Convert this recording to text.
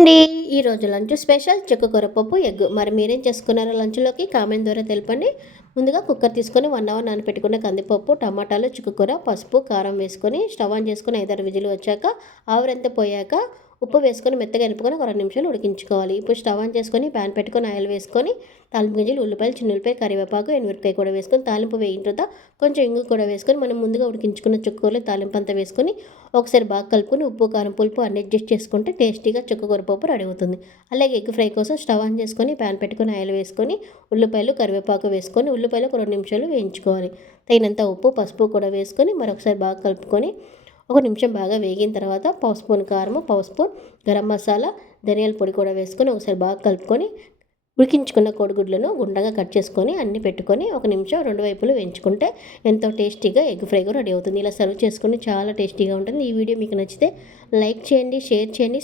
అండి ఈరోజు lunch special చుక్కకూర పప్పు ఎగ్. మరి మీరేం చేసుకున్నారో లంచ్లోకి కామెంట్ ద్వారా తెలపండి. ముందుగా కుక్కర్ తీసుకొని 1 అవర్ నానబెట్టుకున్న కందిపప్పు, టమాటాలు, చుక్కకూర, పసుపు, కారం వేసుకొని స్టవ్ ఆన్ చేసుకొని 5-6 విజిల్ వచ్చాక ఆవిరంతా పోయాక ఉప్పు వేసుకొని మెత్తగా ఎనుపుకొని ఒక 2 నిమిషాలు ఉడికించుకోవాలి. ఇప్పుడు స్టవ్ ఆన్ చేసుకొని ప్యాన్ పెట్టుకొని ఆయిల్ వేసుకొని తాలింపు గింజలు, ఉల్లిపాయలు, చిన్నులపాయ, కరివేపాకు, ఎండుమిరపకాయ కూడా వేసుకొని తాలింపు వేయిన తర్వాత కొంచెం ఇంగు కూడా వేసుకొని మనం ముందుగా ఉడికించుకున్న చుక్కకూరలో తాలింపు అంతా వేసుకొని ఒకసారి బాగా కలుపుకొని ఉప్పు, కారం, పులుపు అన్ని అడ్జస్ట్ చేసుకుంటే టేస్టీగా చుక్కకూర పప్పు రెడీ అవుతుంది. అలాగే ఎగ్ ఫ్రై కోసం స్టవ్ ఆన్ చేసుకొని ప్యాన్ పెట్టుకొని ఆయిల్ వేసుకొని ఉల్లిపాయలు, కరివేపాకు వేసుకొని ఉల్లిపాయలు ఒక 2 నిమిషాలు వేయించుకోవాలి. తగినంత ఉప్పు, పసుపు కూడా వేసుకొని మరొకసారి బాగా కలుపుకొని ఒక నిమిషం బాగా వేగిన తర్వాత పావు స్పూన్ కారము, పావు స్పూన్ గరం మసాలా, ధనియాల పొడి కూడా వేసుకొని ఒకసారి బాగా కలుపుకొని ఉడికించుకున్న కోడిగుడ్లను గుండ్రంగా కట్ చేసుకొని అన్ని పెట్టుకొని ఒక నిమిషం 2 వైపులు వేయించుకుంటే ఎంతో టేస్టీగా ఎగ్ ఫ్రై కూడా రెడీ అవుతుంది. ఇలా సర్వ్ చేసుకొని చాలా టేస్టీగా ఉంటుంది. ఈ వీడియో మీకు నచ్చితే లైక్ చేయండి, షేర్ చేయండి,